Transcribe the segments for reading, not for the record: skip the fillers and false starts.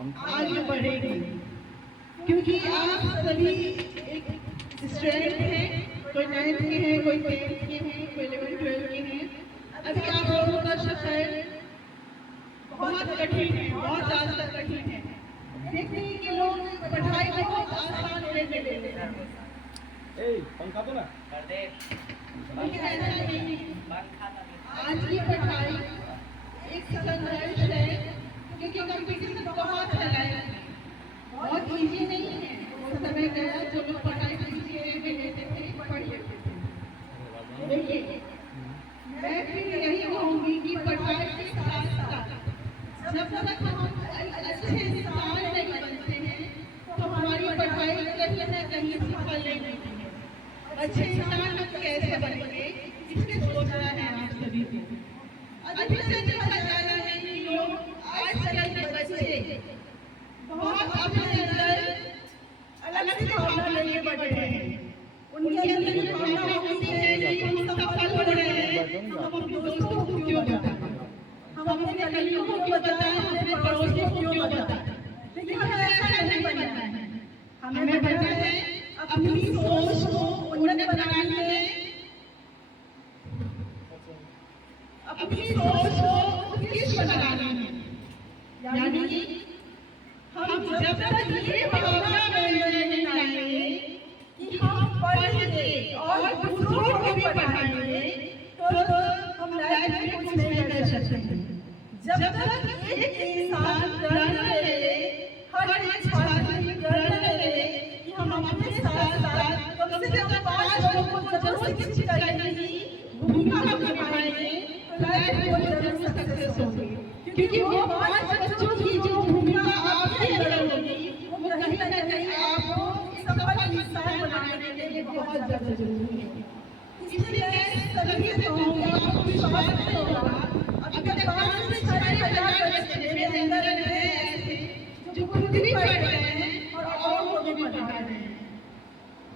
आगे बढ़ेगी, क्योंकि आप सभी एक स्टूडेंट हैं, कोई 9th के हैं, कोई 10th के हैं, कोई 11th 12th के हैं। अभी आप लोगों का सफर बहुत कठिन है, बहुत ज्यादा कठिन है। देखते हैं कि लोग पढ़ाई को बहुत आसान लेते हैं। पंखा तो ना कर दे, लेकिन ऐसा नहीं, आज की पढ़ाई एक संघर्ष है, क्योंकि कंपटीशन बहुत है, बहुत इजी नहीं है। वो समय गया जो लोग पढ़ाई PCA में लेते थे, पढ़ लेते थे। देखिए, मैं फिर यही कहूँगी कि पढ़ाई के साथ साथ जब तक हम अच्छे इंसान नहीं बनते हैं, तो हमारी पढ़ाई कहीं न कहीं सफल नहीं होती है। अच्छे इंसान हम कैसे बनेंगे, इसके सोचना है आप सभी को। अधिक से देखा जा रहा है कि लोग आजकल के बच्चे बहुत अपने अंदर अलग से भावना लेके बढ़ रहे हैं। उनके अंदर ये भावना होती है कि हम सफल हो रहे हैं, हम अपने दोस्तों को क्यों बताएं, हम अपने कलीगों को क्यों बताएं, अपने पड़ोसियों को क्यों बताएं। लेकिन हमें ऐसा नहीं बनना है। हमें बनना है अपनी सोच को उन्नत बनाने में, अपनी सोच को उत्कृष्ट बनाने में। यानी हम जब तक ये भावना में नहीं लाएंगे कि हम पढ़ेंगे और दूसरों को भी पढ़ाएंगे, तो हम लाइफ में कुछ नहीं कर सकते। जब तक एक इंसान प्रण ले, हर एक छात्र प्रण ले कि हम अपने साथ साथ कम से कम 5 लोगों को जरूर शिक्षित करने की भूमिका निभाएंगे, तो लाइफ में जरूर सक्सेस होगी। क्योंकि वो 5 बच्चों की जो भूमिका आपके अंदर होगी, वो कहीं न कहीं आपको सफल इंसान बनाने के लिए बहुत ज्यादा जरूरी है। इसलिए मैं सभी से कहूँगी, आपको विश्वास नहीं होगा, अगर 5 से 6,000 बच्चे मेरे अंदर हैं ऐसे जो खुद भी पढ़ रहे हैं और औरों को भी पढ़ा रहे हैं।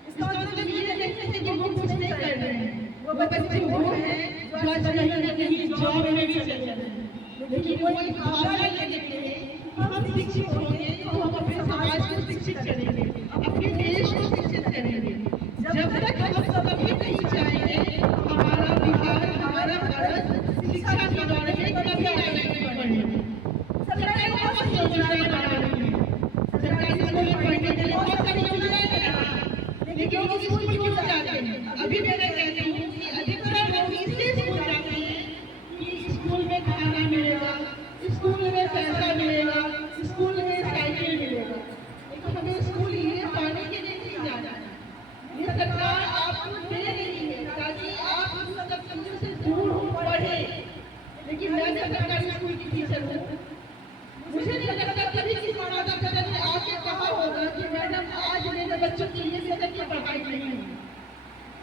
इसका मतलब ये नहीं है कि वो कुछ नहीं कर रहे हैं। वो बच्चे वो हैं जो आज कहीं न कहीं जॉब में भी चले जाते हैं, लेकिन वो एक भावना लेके निकले, हम शिक्षित होंगे तो हम अपने समाज को शिक्षित करेंगे, अपने देश को शिक्षित करेंगे। जब तक हम सभी नहीं चाहेंगे, हमारा बिहार, हमारा भारत शिक्षा के दौर में कभी आगे नहीं बढ़ेगा। सरकारी बहुत सी योजनाएं बना रही है, सरकारी स्कूल में पढ़ने के लिए बहुत सारी योजनाएं बना, लेकिन लोग स्कूल क्यों जाते हैं? अभी मैं कहती हूँ कि अधिकतर लोग इसलिए स्कूल जाते हैं कि स्कूल में खाना मिलेगा, स्कूल में पैसा मिलेगा, स्कूल में साइकिल मिलेगा। लेकिन हमें स्कूल ये पाने के लिए नहीं जाना है। ये सरकार आपको दे रही है ताकि आप उन सब चीजों से दूर हो पढ़े। लेकिन मैं सरकारी स्कूल की टीचर हूँ, मुझे नहीं लगता कभी किसी माता पिता ने आके कहा होगा कि मैडम आज मेरे बच्चों के लिए सदन की पढ़ाई नहीं है।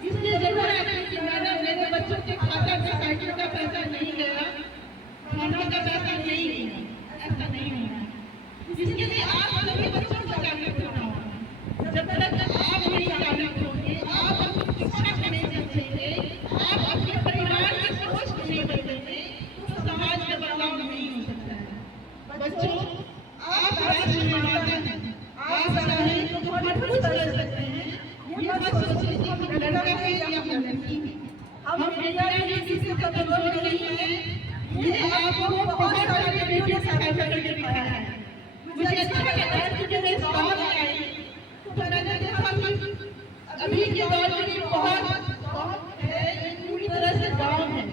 इसलिए जरूर आते हैं कि मैडम मेरे बच्चों के खाता में साइकिल का पैसा नहीं गया, खाना का पैसा नहीं गया। ऐसा नहीं होना है। इसके लिए आप सभी बच्चों को जागरूक होना होगा। जब तक आप नहीं जागरूक होंगे, आप अपनी शिक्षा को नहीं समझेंगे, आप अपने परिवार की सोच को नहीं बदलेंगे, तो समाज में बदलाव नहीं हो सकता है। बच्चों, आप राष्ट्र निर्माता हैं, आप चाहें तो बहुत कुछ कर सकते हैं। ये मत सोचिए कि हम लड़का है या हम लड़की है। हम इंडिया में किसी से कमजोर नहीं है। ये आपको बहुत सारे बेटियों से आगे करके दिखाया है। मुझे अच्छा लगा कि जब इस बात आई तो मैंने देखा कि अभी के दौर में बहुत है, पूरी तरह से गाँव है,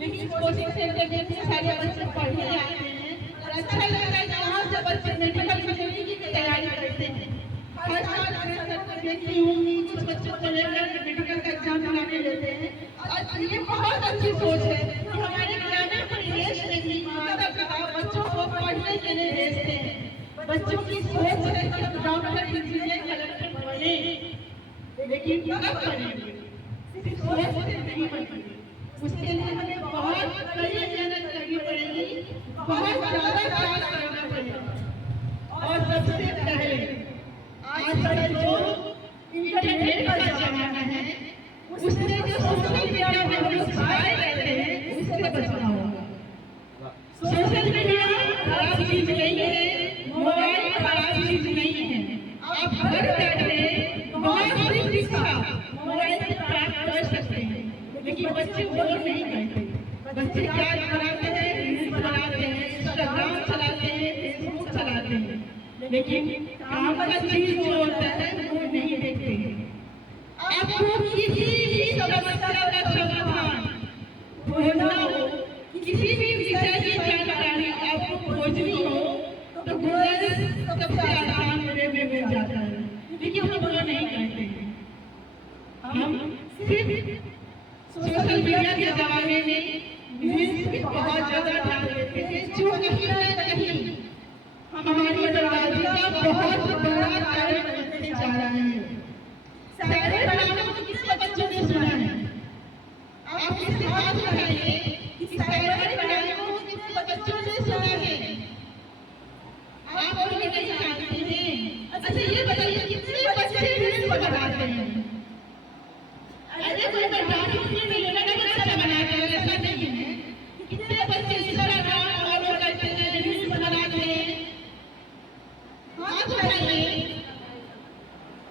लेकिन कोचिंग सेंटर में इतने सारे बच्चे पढ़ने आते हैं और अच्छा लगता है कि यहाँ से बच्चे मेडिकल की तैयारी करते हैं। हर साल देखती हूँ कि कुछ बच्चों को लेकर मेडिकल का एग्जाम बनाने लेते हैं। और ये बहुत अच्छी सोच है कि हमारे ग्रामीण परिवेश में भी माता पिता बच्चों को पढ़ने के लिए भेजते हैं। बच्चों की सोच है कि हम डॉक्टर, इंजीनियर, कलेक्टर बने, लेकिन कब बनेंगे? सिर्फ सोच से नहीं बनेंगे। उसके लिए हमें बहुत कड़ी मेहनत करनी पड़ेगी, बहुत ज्यादा प्रयास करना पड़ेगा। और सबसे पहले आजकल जो इंटरनेट का जमाना है, उसमें जो सोशल मीडिया में हम लोग छाए रहते हैं, उससे बचना होगा। सोशल मीडिया खराब चीज नहीं है, मोबाइल बच्चे वो नहीं करते। बच्चे क्या कराते हैं, रील्स बनाते हैं, इंस्टाग्राम चलाते हैं, फेसबुक चलाते हैं, लेकिन काम का चीज जो होता है वो नहीं देखते। आपको किसी भी समस्या का समाधान खोजना हो, किसी भी विषय की जानकारी आपको खोजनी हो, तो गूगल सबसे आसान वे में मिल जाता है, लेकिन हम वो नहीं करते। हम सिर्फ सोशल मीडिया के जमाने में न्यूज़ पे बहुत ज्यादा ध्यान देते हैं, जो कहीं न कहीं हमारी बर्बादी का बहुत बड़ा कारण बनते जा रहा है। सारे बनाने को कितने बच्चों ने सुना है? आप किसी हाथ उठाइए कि सारे बनाने को कितने बच्चों ने सुना है? आप और भी नहीं जानते हैं। अच्छा ये बताइए कितने बच्चे रील्स बनाते हैं? अरे कोई बनाने के लिए नहीं बच्चा बनाता है, ऐसा नहीं है। कितने बच्चे इंस्टाग्राम फॉलो करते हैं, रील्स बनाते हैं? हाथ उठाइए।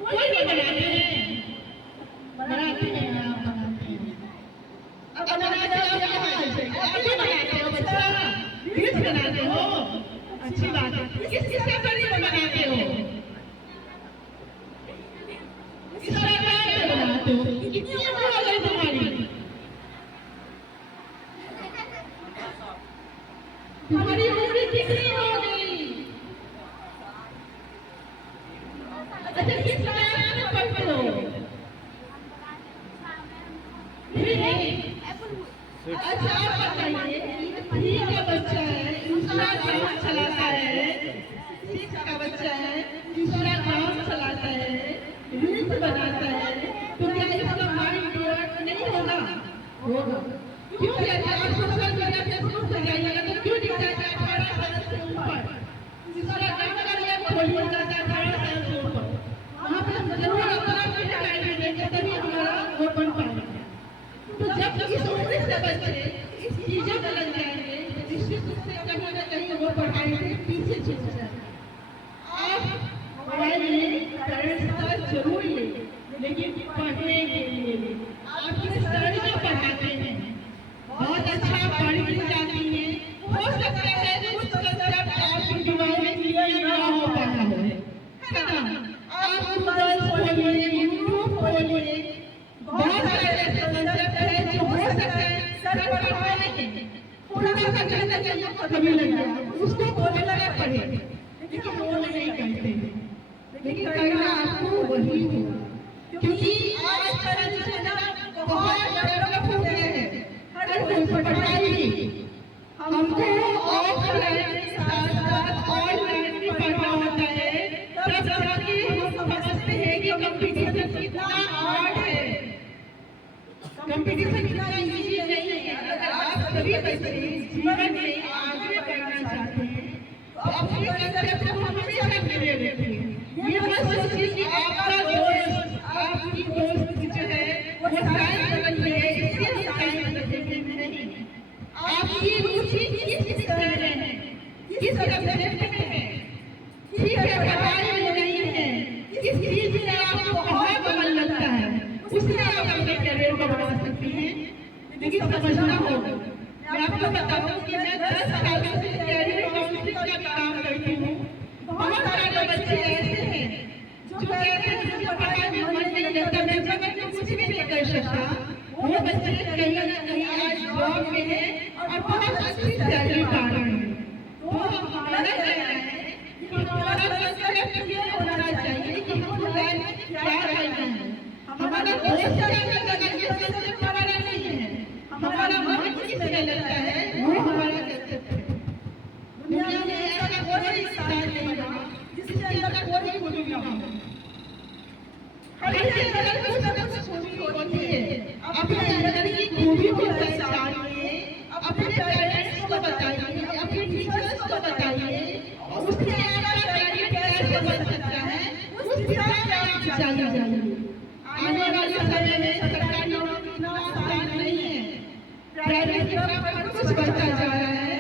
कोई नहीं बनाते हैं। बनाते हैं, आप बनाते हैं। अब बनाते हो क्या? आप भी बनाते हो बच्चा, रील्स बनाते हो, अच्छी बात है। किस किसके पर रील्स बनाते हो? इंस्टाग्राम पे बनाते हो। कितनी उम्र हो गई तुम्हारी? तुम्हारी उम्र कितनी हो गई? अच्छा किस क्लास में पढ़ते हो? अच्छा आप बताइए, ठीक है बच्चा है, इंस्टाग्राम चलाता है, 6 का बच्चा है, इंस्टाग्राम चलाता है, रील्स बनाता है, तो क्या इसका माइंड डेवलप नहीं होगा? होगा। क्यों कहते हैं? आप सोशल मीडिया फेसबुक पे जाइएगा तो क्यों दिखता है 18 साल से ऊपर? इंस्टाग्राम का लिया खोलिए जाता है 18 साल से ऊपर, वहाँ पे हम जरूर अपना टाइम देंगे तभी हमारा वो बन पाएगा। तो जब इस उम्र से बच्चे इस चीजों में लग जाएंगे, निश्चित रूप से कहीं न कहीं वो पढ़ाई से पीछे छूट जाएंगे। आप मोबाइल में पेरेंट्स का जरूर लें, लेकिन पढ़ने के लिए लें। आपके सर जो पढ़ाते हैं बहुत अच्छा पढ़ भी जाती है, हो सकता है कुछ कंसेप्ट आपके दिमाग में क्लियर ना हो पाता है ना? आप गूगल खोलिए, यूट्यूब खोलिए, बहुत सारे कंसेप्ट है जो हो सकता है सर पढ़ाएंगे, पूरा का कंसेप्ट कभी लग जाए उसको बोलने लगा पढ़े, लेकिन वो नहीं करते। लेकिन करना आपको वही होगा, क्योंकि आज का जनरेशन बहुत डेवलप हो गया है। हर कोई पढ़ाई हमको ऑफलाइन के साथ साथ ऑनलाइन भी पढ़ना होता है, तब जाके हम समझते हैं कि कंपटीशन कितना हार्ड है। कंपटीशन इतना इजी नहीं है। अगर आप सभी बच्चे जीवन में आगे बढ़ना चाहते हैं तो अपने कंसेप्ट को हमेशा क्लियर रखिए। ये मत सोचिए कि आपका दोस्त, आपकी दोस्त जो है वो साइंस पढ़ रही है इसलिए हम साइंस पढ़ेंगे, नहीं। आपकी रुचि किस विषय में है, किस सब्जेक्ट में है, ठीक है पढ़ाई में नहीं है, किस चीज में आपको बहुत मन लगता है, उसमें आप अपने करियर को बना सकती हैं। लेकिन समझना होगा, मैं आपको बताऊं कि मैं 10 साल से करियर काउंसलिंग का काम करती हूँ। बहुत सारे बच्चे ऐसे हैं जो कहते हैं मुझे पढ़ाई में मन नहीं लगता, मैं जगत में कुछ भी नहीं कर सकता। वो बच्चे कहीं न कहीं आज जॉब में है और बहुत अच्छी सैलरी पा रहे हैं। तो हमारा कहना है कि हमारा कंसेप्ट क्लियर होना चाहिए कि हमको लाइफ में क्या करना है। हमारा दोस्त कंसेप्ट हमारा नहीं है, हमारा मन किसमें लगता है वो हमारा कंसेप्ट है। दुनिया में ऐसा कोई इंसान नहीं रहा जिसके अंदर कोई खूबी ना हो। हर एक के अंदर कुछ न कुछ खूबी होती है। अपने अंदर की खूबी को पहचानिए, अपने पेरेंट्स को बताइए, अपने टीचर्स को बताइए, उसके आपका करियर कैसे बन सकता है उस दिशा में आप जाइए। आने वाले समय में सरकारी नौकरी इतना आसान नहीं है, प्राइवेट जॉब पर कुछ बढ़ता जा रहा है,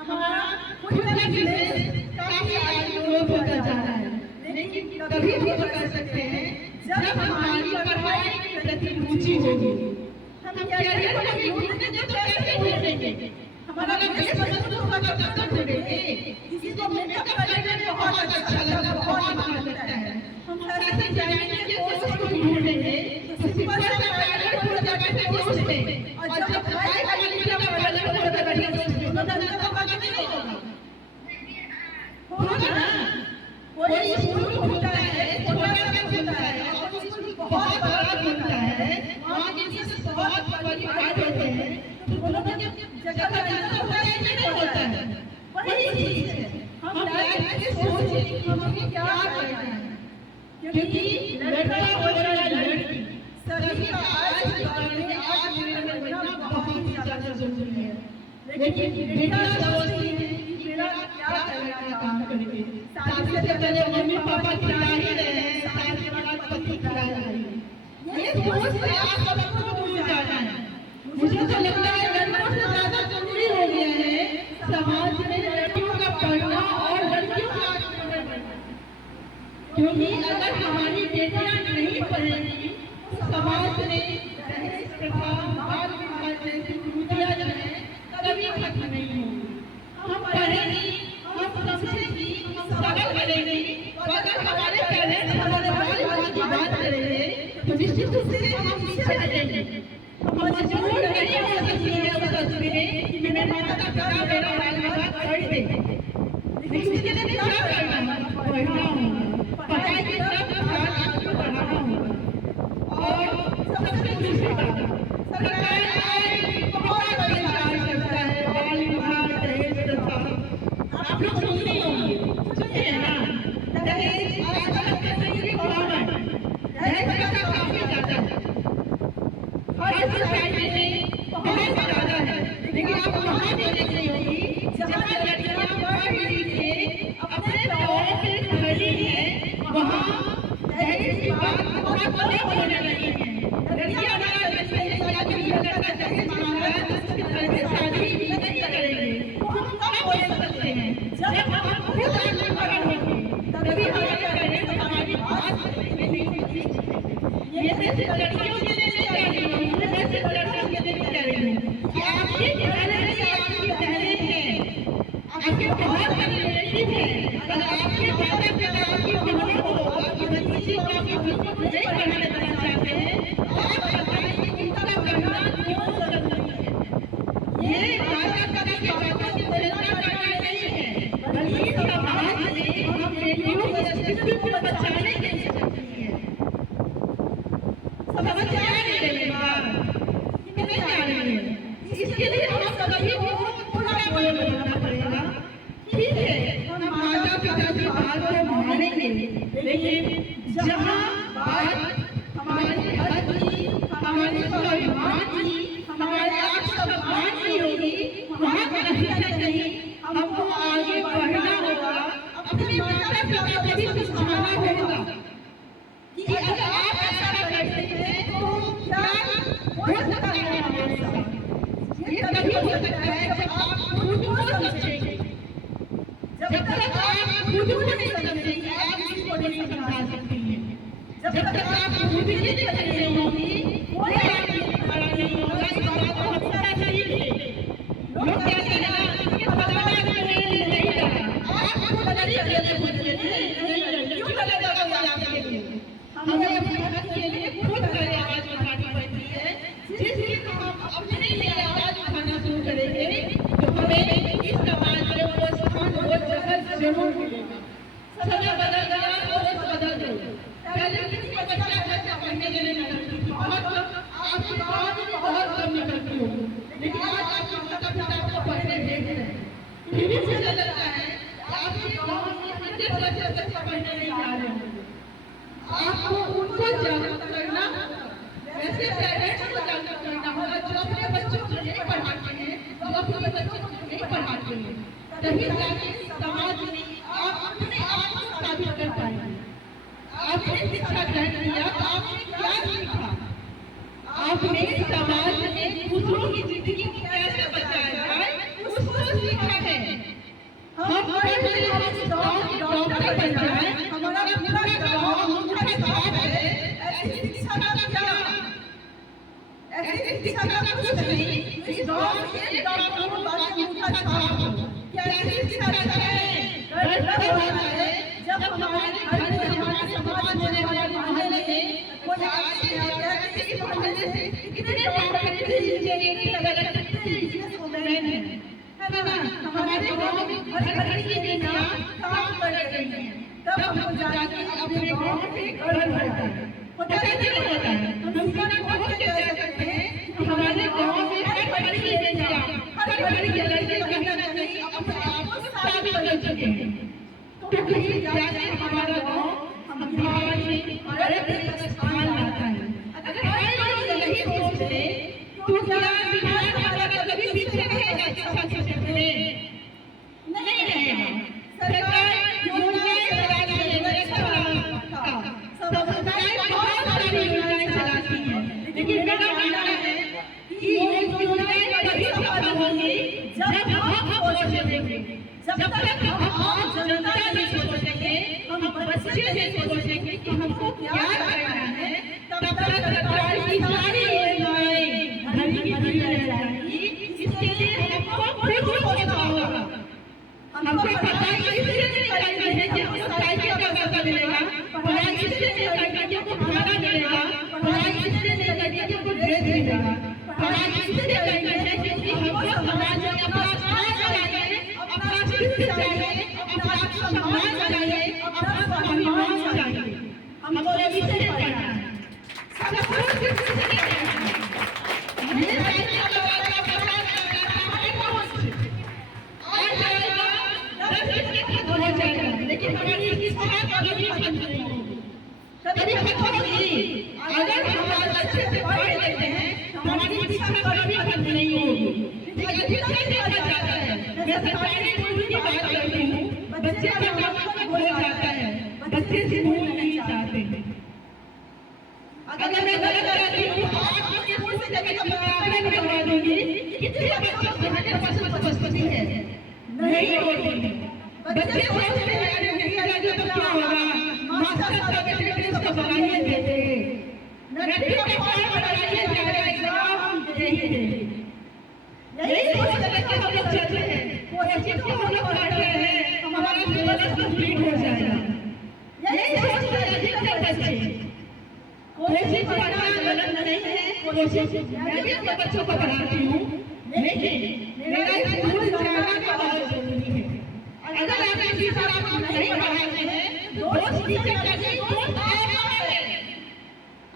हमारा खुद का बिजनेस काफी आगे होता जा रहा है। लेकिन कभी भी कर सकते हैं जब हमारी पढ़ाई के प्रति रुचि होगी। हम कैरियर को ढूंढने तो कैसे ढूंढेंगे? हमारा देश मजदूर होगा तो कब ढूंढेंगे? किसी को मेकअप करने में बहुत अच्छा लगता है, बहुत मन लगता है। हम ऐसे जानेंगे कि कोर्स को ढूंढेंगे तो सिंपल सा पायलट हो जाके कोर्स में, और जब हाई क्वालिटी का पायलट हो जाएगा तो धंधा का बात नहीं होगा। होगा ना? कोई स्कूल होता है, छोटा सा होता है, और स्कूल बहुत बड़ा होता है, वहाँ के टीचर्स बहुत क्वालिफाइड होते हैं, तो वो लोग जगह का धंधा होता है कि नहीं होता है? वही चीज है। हम लाइफ में सोचें कि हमें क्या करना है, क्योंकि लड़का हो या लड़की, सभी का आज के दौर में आज निर्णय लेना बहुत ही ज्यादा जरूरी है। लेकिन बेटा सोचती है कि मेरा क्या करना है, काम करके शादी से पहले मम्मी पापा खिला ही रहे हैं, शादी के बाद पति खिला रहे हैं, ये सोच से आप सबको दूर जाना है। मुझे तो लगता है लड़कों से ज्यादा जरूरी हो गया है समाज में लड़कियों का पढ़ना और लड़कियों का आगे बढ़ना, क्योंकि अगर हमारी बेटियां नहीं पढ़ेंगी तो समाज में दहेज प्रथा, बाल विवाह जैसी कुरीतियां जो हैं कभी खत्म नहीं होंगी। हम पढ़ेंगे, हम समझेंगे, हम सबक बनेंगे, और अगर हमारे पेरेंट्स हमारे बाल बाल की बात करेंगे तो निश्चित रूप से हम पीछे रहेंगे। हम मजबूर नहीं हो सकती है उस तस्वीरें कि मेरे माता का पिता मेरा बाल विवाह कर दे, लेकिन इसके लिए क्या करना है? पढ़ना होगा, पढ़ाई की तरफ ध्यान आपको बढ़ाना होगा। और सबसे दूसरी बात, सरकार आज बहुत बड़ी कार्य करता है बाल विवाह, दहेज प्रथा। आप लोग सुनते होंगे, सुनते हैं ना? दहेज आजकल कंट्री कॉमन, दहेज प्रथा काफी ज्यादा है, हर सोसाइटी में बहुत ज्यादा है। लेकिन आप वहाँ भी देखी होगी जहाँ लड़कियाँ पढ़ लिख के अपने पैरों पे खड़ी हैं, वहाँ दहेज की बात बहुत बड़ी होने लगी है। लड़कियाँ बना करती हैं कि अगर ये लड़का दहेज मांगा है तो उसके घर में शादी भी नहीं करेंगे। तो हम कब बोल सकते हैं? जब हम खुद आत्मनिर्भर होंगे तभी हमारे पेरेंट्स हमारी बात सुनेंगे। ये सिर्फ लड़कियों के लिए नहीं कह रही हूँ, मैं सिर्फ लड़कियों के लिए कह रही हूँ कि आपकी बहनें भी आपकी बहनें हैं, आपके बहुत सारे रिलेटिव हैं। अगर आपके माता पिता आपकी बहनों को, आपकी भतीजी को, आपकी बहनों को नहीं पढ़ाना देना चाहते हैं, आप बताइए कि उनका पढ़ना क्यों जरूरी है? ये माता पिता की बातों की तुलना करना नहीं है, बल्कि समाज में हम बेटियों के अस्तित्व को बचाने के लिए जरूरी है। समझ आ रही है मेरी बात कि नहीं आ रही है? इसके लिए हम सभी को पूरा गोल बनाना पड़ेगा। ठीक है, हम माता पिता की बात को मानेंगे, लेकिन जहाँ बात हमारे हक की, हमारे स्वाभिमान की, हमारे आत्मसम्मान की होगी, वहाँ कहीं न कहीं हमको आगे बढ़ना होगा। अपने माता पिता को भी समझाना होगा कि अगर आप ऐसा करते हैं तो क्या हो सकता है हमारे साथ। ये तभी हो सकता है जब आप खुद को समझेंगे। जब तक आप खुद को नहीं समझेंगे आप किसी को नहीं समझा सकती हैं। जब तक आप खुद ही नहीं समझ रही होंगी कोई आपको खड़ा नहीं होगा। इस बात को हमेशा सीखिए। लोग कहते हैं ना कि फलाना नहीं लगा, आप खुद लड़ाई करके पूछिए नहीं लड़ी, क्यों लड़ेगा कोई आपके लिए? हमें अपने हक के लिए खुद पहले आवाज उठानी पड़ती है। जिस दिन हम अपने लिए आवाज उठाना शुरू करेंगे तो हमें इस समाज में वो स्थान, वो जगह जरूर मिलेगा। समय बदल गया, सोच बदल गई। पहले किसी बच्चा बच्चा पढ़ने के लिए निकलती थी, बहुत आपकी बात बहुत कम निकलती होगी, लेकिन आज आपके माता पिता आपको पढ़ने भेज रहे हैं। मुझे लगता है आपके गाँव में 100% बच्चा पढ़ने नहीं आ रहे होंगे। आपको उनको जागरूक करना होगा, वैसे पेरेंट्स को जागरूक करना होगा जो अपने बच्चों को नहीं पढ़ाते हैं, जो अपने बच्चों को नहीं पढ़ाते हैं, तभी जाके समाज में आप अपने आप को साबित कर पाएंगे। आपने शिक्षा ग्रहण किया तो आपने क्या सीखा? आपने समाज में दूसरों की जिंदगी को कैसे बचाया जाए उसको सीखा है। हम डॉक्टर बन जाए, हमारा पूरा गाँव साफ है, ऐसी शिक्षा का क्या? ऐसी शिक्षा का कुछ नहीं, इस गांव के डॉक्टरों को बातें मुखा छाप कैसी शिक्षा है, डर होता है जब हमारे घर में हमारे समाज में हमारे मोहल्ले में कोई आदमी आता है तो इस मोहल्ले से कितने डॉक्टर कितने इंजीनियर कितने बिजनेसमैन हैं, है ना। हमारे गांव में हर घर की बेटियां काम कर रही हैं, तब हमको जाके अपने गांव में गर्व होता है। होता है नहीं होता है, हम सीमा को कह सकते हैं कि हमारे गांव में हर घर की बेटियां हर घर की लड़की कहीं ना कहीं अपने आप को साबित कर चुके हैं। तो कहीं जाके हमारा गांव हम बिहार में हर एक स्थान लाता है। अगर हर लोग यही सोचते तो क्या बिहार हमारा कभी पीछे रहेगा शिक्षा क्षेत्र में? नहीं रहेगा। सरकार योजनाएं चलाती है, सरकार बहुत सारी योजनाएं चलाती है, लेकिन मेरा मानना है कि ये योजनाएं तभी सफल होंगी जब हम सोचेंगे। जब तक हम आम जनता नहीं सोचेंगे, हम बच्चे नहीं सोचेंगे कि हमको क्या करना है, तब तक सरकार की सारी योजनाएं धरी की धरी रह जाएंगी। इसके लिए हमको खुद सोचना होगा। हमको पढ़ाई इसलिए नहीं करनी है कि हमको साइकिल का पैसा मिलेगा, पढ़ाई इसलिए नहीं करनी है कि हमको खाना मिलेगा, पढ़ाई इसलिए नहीं करनी है कि हमको ड्रेस मिलेगा, पढ़ाई इसलिए करनी है कि हमको समाज में अपना स्थान चाहिए, अपना स्थिति चाहिए, अपना सम्मान चाहिए, अपना स्वाभिमान चाहिए। हमको इसलिए पढ़ना है, सब कुछ इसलिए करना है। ये साइकिल का पैसा लेकिन हमारी शिक्षा कभी खत्म नहीं होगी, कभी खत्म होगी। अगर हम अच्छे से पढ़ लेते हैं हमारी शिक्षा कभी खत्म नहीं होगी। लेकिन कितना देखा जाता है, मैं सरकारी स्कूल की बात करती हूँ, बच्चे का नाम बोला जाता है, बच्चे स्कूल नहीं जाते। अगर मैं गलत करती हूँ आपके स्कूल से जाके मैं आंकड़े निकलवा दूंगी कितने बच्चों को 100% उपस्थिति है, नहीं होगी। बच्चे सोचते हैं नहीं अलग तो क्या होगा, मास्टर साहब बेटे इसको बनाइए देते, नट्टी को पास बनाइए जाएगा, एग्जाम हम देंगे। यही सोचते हैं कि हम लोग चलते हैं, कोशिश तो हम लोग कर रहे हैं हमारा सिलेबस कंप्लीट हो जाएगा। यही सोचते हैं कि बच्चे कोशिश करना गलत नहीं है, कोशिश मैं भी अपने बच्चों को पढ़ाती हूँ, लेकिन मेरा स्कूल जाना बहुत जरूरी है। अगर आप किसी से आप नहीं पढ़ाते हैं, दोस्त टीचर करके दोस्त है,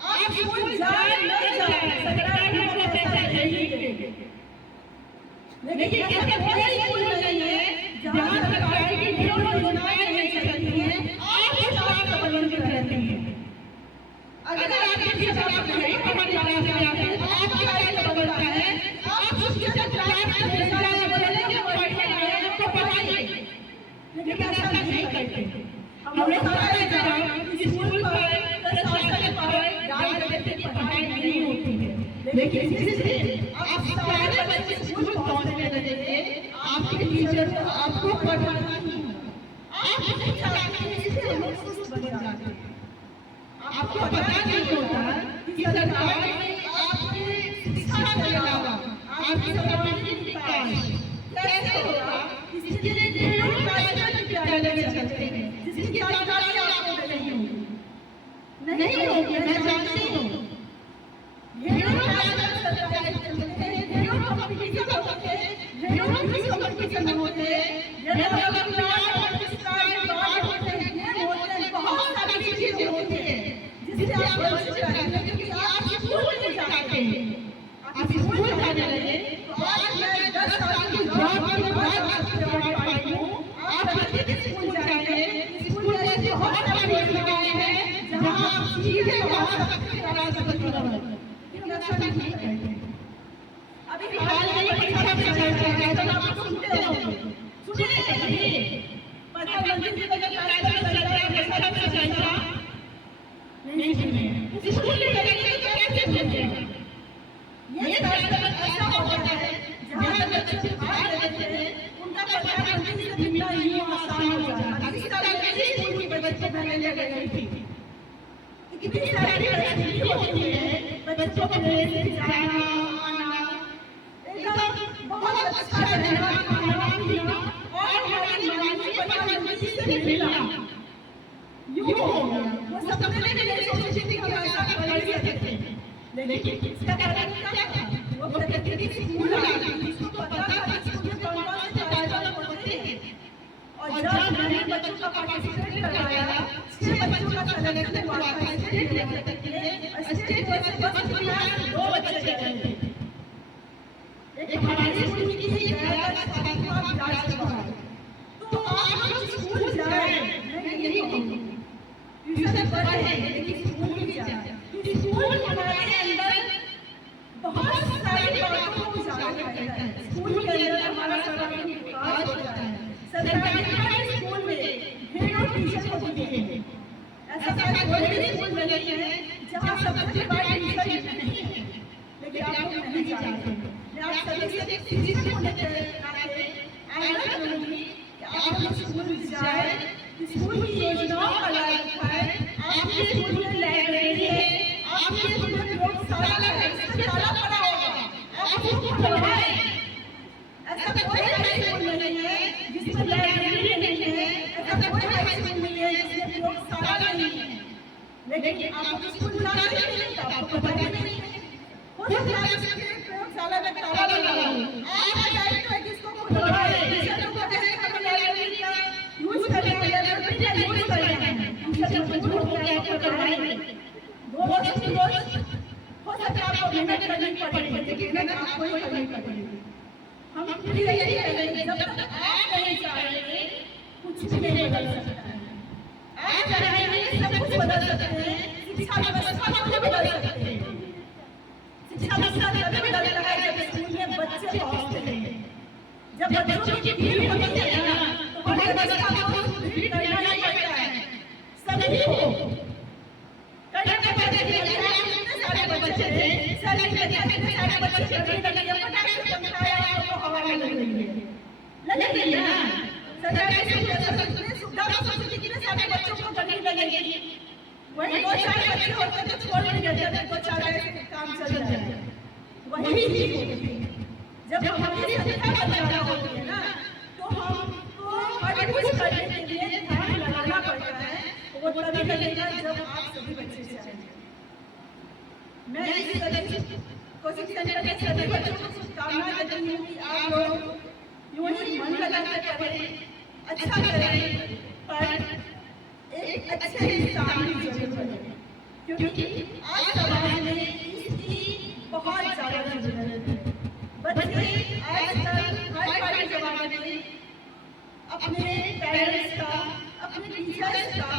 आप स्कूल जाए नहीं जाए सरकार ने वो पैसा नहीं देगी। लेकिन ऐसा कोई स्कूल नहीं है जहाँ सरकार की जो योजनाएं नहीं चलती हैं, आप उस बात का प्रबंध करते हैं। अगर आप किसी से आप नहीं पढ़ाने वाले हैं, आपकी आय का बनता है, आप उसके साथ क्लास में बोलेंगे पढ़ने आए आपको पढ़ाइए, लेकिन ऐसा नहीं करते। हमने सारे जगह स्कूल पर प्रशासन पर डाल देते कि पढ़ाई नहीं होती है, लेकिन जिससे आप सारे बच्चे स्कूल पहुंचने लगेंगे, आपके टीचर को आपको पढ़ाना ही है। आप नहीं चाहते हैं इसलिए लोग सुस्त बन जाते हैं। आपको पता नहीं होता कि सरकार ने आपकी शिक्षा के अलावा आपकी सर्वांगीण विकास कैसे होगा, इसके लिए ढेरों प्राइवेट विद्यालय में चलते हैं जिसकी जानकारी आपको नहीं होगी, नहीं होगी, मैं जानती हूँ। ढेरों प्राइवेट सरकारी चलते हैं, ढेरों कंपटीशन होते हैं, ढेरों कंपटीशन होते हैं, ढेरों बहुत सारी चीजें होती हैं जिससे आप वंचित रहते हैं, क्योंकि आप स्कूल नहीं जाते हैं। आप स्कूल जाने लगे तो आज मैं 10 साल की जॉब के बाद आपकी जॉब पाई हूँ। आप प्रतिदिन स्कूल जाएंगे, स्कूल जैसी बहुत सारी योजनाएं हैं जहाँ आप सीधे वहाँ सकते करा सकते हैं, लेकिन ऐसा नहीं करते। अभी हाल में परीक्षा में चल रहा है तो आप सुनते होंगे, सुने नहीं? प्रधानमंत्री जी का जो कार्यक्रम चल रहा है सब चर्चा नहीं सुने, स्कूल में जाएंगे तो कैसे सुनेंगे? ये कार्यक्रम ऐसा होता है जहाँ बच्चे भाग लेते हैं, उनका प्रधानमंत्री से मिलना यूँ आसान हो जाता है। इस तरह से स्कूल में बच्चे पढ़ने लग गए थे, कितनी सारी फैसिलिटी होती है बच्चों को जाना अच्छा रहना, खाना पीना और हमारी मानवीय परिस्थिति से मिलना यूं हो गया। वो सपने में नहीं सोचती थी कि हम ऐसा कर ही सकते हैं, लेकिन इसका कारण क्या था? वो प्रतिदिन स्कूल आती थी, उसको पता था कि स्कूल में कौन-कौन से कार्यक्रम होते हैं और जब मैंने बच्चों का पार्टिसिपेट करवाया, 6 बच्चों का सिलेक्शन हुआ था स्टेट लेवल तक के लिए। स्टेट लेवल से बस फिलहाल 2 बच्चे गए थे। एक हमारे स्कूल की थी गया छात्रा राजकुमार। तो आप लोग स्कूल जाए, मैं यही कहूँगी ट्यूशन पढ़े लेकिन स्कूल भी जाए। स्कूल हमारे अंदर बहुत सारी बातों को उजागर करता है। स्कूल के अंदर हमारा सर्वांगीण विकास होता है। सरकारी स्कूल में ढेरों टीचर होते हैं, ऐसा कोई भी स्कूल नहीं है जहाँ सबसे बड़ा टीचर नहीं है, लेकिन आप लोग नहीं जानते। मैं आप सभी से एक शिक्षक होने के नाते आग्रह करूँगी कि आप लोग स्कूल जाए, स्कूल की योजनाओं का लाभ उठाएं। आपके स्कूल में लाइब्रेरी है, आपके स्कूल में प्रयोगशाला है, इसमें ताला पड़ा होगा, आप उसको खुलवाएं। ऐसा कोई हाई स्कूल नहीं है जिसमें लाइब्रेरी नहीं है, ऐसा कोई हाई स्कूल नहीं है जिसमें प्रयोगशाला नहीं है, लेकिन आप स्कूल जाते हैं तो आपको पता ही नहीं है। हो सकता है कि प्रयोगशाला में ताला लगा हो, आपका दायित्व है कि इसको खुलवाएं। टीचर को कहते हैं कि हमें लाइब्रेरी का यूज करना है, लाइब्रेरी का यूज करना है, टीचर मजबूर हो गया आपको करवाएंगे। रोज हो सकता है आपको मेहनत करनी पड़ेगी, लेकिन मेहनत आपको ही करनी पड़ेगी। हम फिर यही करेंगे, जब तक आप नहीं चाहेंगे कुछ भी नहीं बदल सकता है। आप चाहेंगे सब कुछ बदल सकते हैं, शिक्षा व्यवस्था को बदल सकते हैं। शिक्षा व्यवस्था तभी बदलता है जब स्कूल में बच्चे पहुंचते हैं। जब बच्चों की भीड़ होती है ना, तो हर व्यवस्था को भीड़ करना ही पड़ता है, सभी को करना पड़ता है। कितने सारे बच्चे थे, सारे कितने सारे बच्चे फटाक से समझाया आपको हवा में लग रही है ना। सरकारी स्कूल में सुविधा तो सोचती कितने सारे बच्चों को करनी लगेगी, वही 2-4 बच्चे होते तो छोड़ नहीं देते, 2-4 ऐसे काम चल जाए। वही चीज होती है जब हमारी संख्या ज्यादा होती है ना, तो हमको हर कुछ करने के लिए ध्यान लगाना पड़ता है। वो तभी लगेगा जब आप सभी बच्चे जाएंगे। मैं इस कोचिंग सेंटर के सभी बच्चों को शुभकामनाएं देती हूँ कि आप लोग यूं ही मन लगाकर पढ़ें, अच्छा करें, पर एक अच्छे इंसान की जरूरत है, क्योंकि आज समाज में इसकी बहुत ज़्यादा जरूरत है। बच्चे आजकल हर जमाने में अपने पेरेंट्स का, अपने टीचर्स का,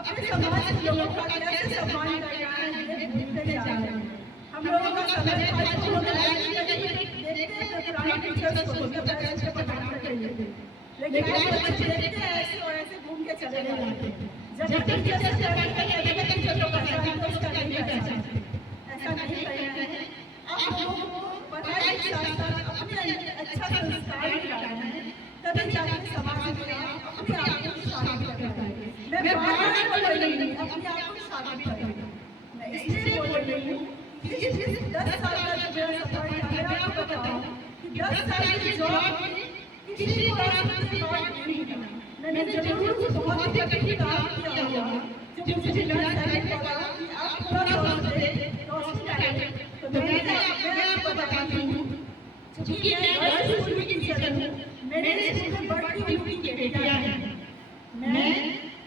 अपने समाज के लोगों का कैसे सम्मान करना है ये भूलते जा रहे हैं। हम लोगों का समय था जो लोग देखते हैं पुराने टीचर्स को पेरेंट्स को पढ़ाना चाहिए, लेकिन आज बच्चे देखते हैं ऐसे और ऐसे घूम के चले जाते हैं। जब टीचर से टीचर को पहचानते हैं उसका नहीं पहचानते। ऐसा नहीं करना है। आप लोगों को पढ़ाई के साथ-साथ अपने अंदर अच्छा संस्कार भी डालना है, तभी जाकर समाज में आप अपने आप को शामिल कर पाएंगे। मैं बार-बार बोल रही हूँ अपने आप को शामिल करें। मैं इसलिए बोल रही हूँ कि इस 10 साल का जो मेरा सफर है, मैं आपको बताऊँ कि 10 साल की जॉब में किसी को ऐसी बात नहीं की। मैंने जरूर बहुत ही काम किया होगा जो मुझे मिला था कि आप थोड़ा रोशनी डालें। तो मैं आपको बताती हूँ कि मैं गर्ल्स स्कूल की टीचर हूँ, मेरे स्कूल में बढ़ती हुई बेटियाँ हैं। मैं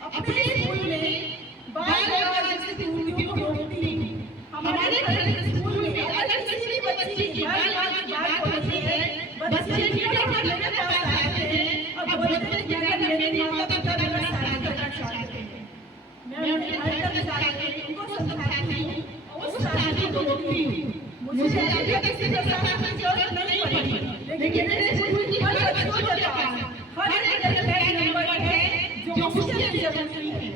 अपने स्कूल में बाल से दूरियों को रोकती हूँ। हमारे स्कूल में अगर किसी भी बच्ची की बात होती है, बच्चे मेरे पास आते हैं और बोलते हैं कि अगर मेरे माता पिता मेरा शादी करना चाहते हैं, मैं उन्हें घर तक जाकर उनको समझाती हूँ और उस शादी को रोकती हूँ। मुझे किसी प्रकार की जरूरत नहीं पड़ी, लेकिन मेरे स्कूल की हर बच्चों के पास हर एक हेल्पलाइन नंबर है जो मुझे जरूरी है।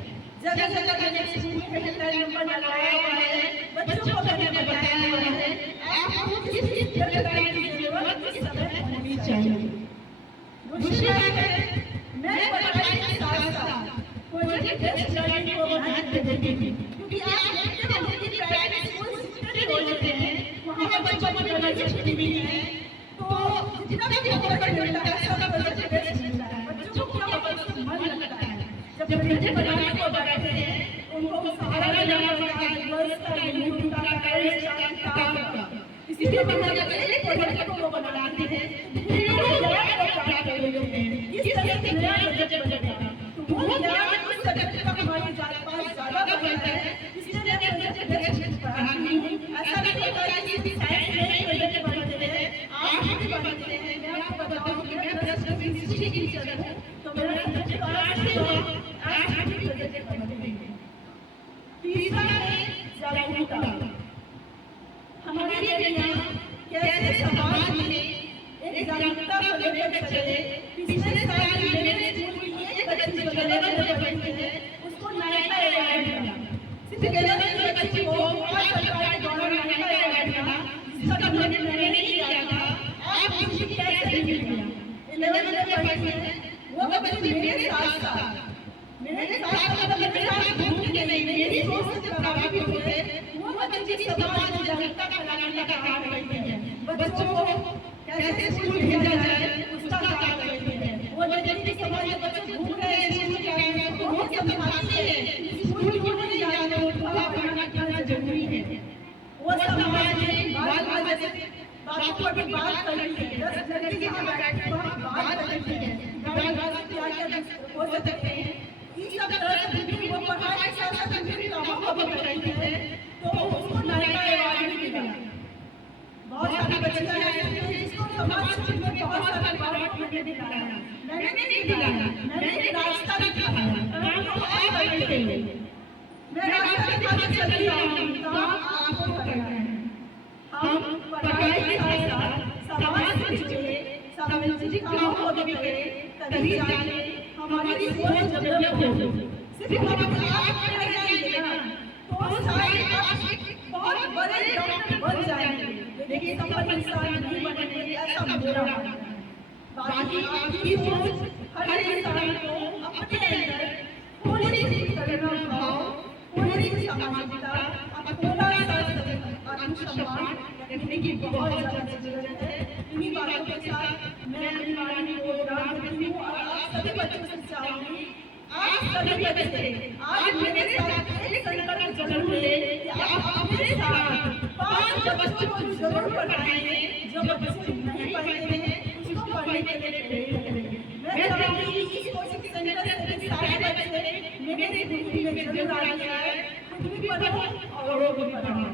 जगह-जगह मैंने स्कूल में हेल्पलाइन नंबर लगाया हुआ है, बच्चों को मैंने बताया हुआ है। आपको किसी हेल्पलाइन की जरूरत इस समय होनी चाहिए। दूसरी बात है, मैं पढ़ाई के साथ-साथ प्रोजेक्ट बेस्ड लर्निंग को महत्व देती हूँ, क्योंकि आप देखते होंगे कि प्राइवेट स्कूल कितने होते हैं, वहाँ पर बच्चों की छुट्टी भी है, तो जितना भी प्रोजेक्ट मिलता है सब प्रोजेक्ट बेस्ट मिलता है। बच्चों को क्या होता है, उसमें मन लगता है। जब प्रोजेक्ट बनाने को बैठते हैं उनको सहारा लेना पड़ता है, वर्ष का यूट्यूब का टेस्ट का किताब का। इसलिए हम जब एक प्रोजेक्ट को बनाते हैं फिर वो ज्ञान को प्राप्त करते हैं। इस तरह से नया प्रोजेक्ट बनेगा तो वो ज्ञान उस सब्जेक्ट तक हमारे पास ज्यादा बढ़ता है। इसलिए मैं प्रोजेक्ट बेस्ट पढ़ाती हूँ। ऐसा नहीं होता है कि साइंस में प्रोजेक्ट बनते हैं, आर्ट्स में बनते हैं। मैं आपको बताऊँ कि मैं प्लस टू हिस्ट्री की टीचर हूँ तो मेरा सब्जेक्ट आर्ट्स में प्रोजेक्ट बनते हैं। तीसरा है जागरूकता। हमारे यहाँ कैसे समाज में एक जागरूकता को लेकर चले। पिछले साल मेरे स्कूल की एक बच्ची जो गलत पढ़ती है उसको नायका अवार्ड मिला। सिर्फ गलत बच्ची को और सरकार के द्वारा नायका अवार्ड मिला जिसका मैंने नहीं किया था। आप मुझे कैसे मिल गया? 11th में पढ़ती है वो बच्ची मेरे साथ मेरे साथ घूम के नहीं मेरी सोच से प्रभावित होते वो बच्ची समाज में जागरूकता फैलाने का काम करते हैं। बच्चों को कैसे स्कूल भेजा जाए उसका काम करते हैं। वो बच्ची समाज में बच्चे घूम रहे हैं स्कूल के आगे तो वो समझाते हैं स्कूल क्यों नहीं जाना, उनका पढ़ना कितना जरूरी है। वो समाज में बात बातों पर भी बात करती है। 10 लड़की जहाँ बैठती है वहाँ बात करती है, गाँव से क्या हो सकते हैं। इस सब तरह से विभिन्न वो पढ़ाई के साथ साथ विभिन्न कामों को भी करती है तो उसको नायका अवार्ड भी मिला। बहुत सारी बच्चियां ऐसी हैं जिसको समाज में बहुत सारा अवार्ड मिलने दिलाया। मैंने नहीं दिलाया, मैंने एक रास्ता दिखाया। मैं रास्ता दिखाने चली आई हूँ, काम आपको करना है। हम पढ़ाई के साथ साथ समाज से जुड़े, सामाजिक कामों को भी करें तभी जाके हमारी सोच डेवलप होगी। सिर्फ हम आप पढ़ जाएंगे ना तो शायद आप बहुत बड़े डॉक्टर बन जाएंगे लेकिन सफल इंसान नहीं बनेंगे, ऐसा मेरा मानना है। बाकी आपकी सोच हर इंसान को अपने अंदर थोड़ी सी करुणा भाव, थोड़ी सी सामाजिकता, थोड़ा सा आत्मसम्मान रखने की बहुत ज्यादा जरूरत है। इन्हीं बातों के साथ मैं अपनी वाणी को विराम देती हूँ और आप सभी बच्चों से चाहूंगी आप सभी बच्चे आज मेरे साथ एक संकल्प जरूर लें कि आप अपने साथ 5 बच्चों को जरूर पढ़ाएंगे जो बच्चे नहीं पढ़ते हैं उसको पढ़ने के लिए प्रेरित करेंगे। मैं चाहूंगी कि इस कोचिंग सेंटर से सारे बच्चे मेरे स्कूल में जरूर आइए, खुद भी पढ़ो और लोगों को भी पढ़ाओ।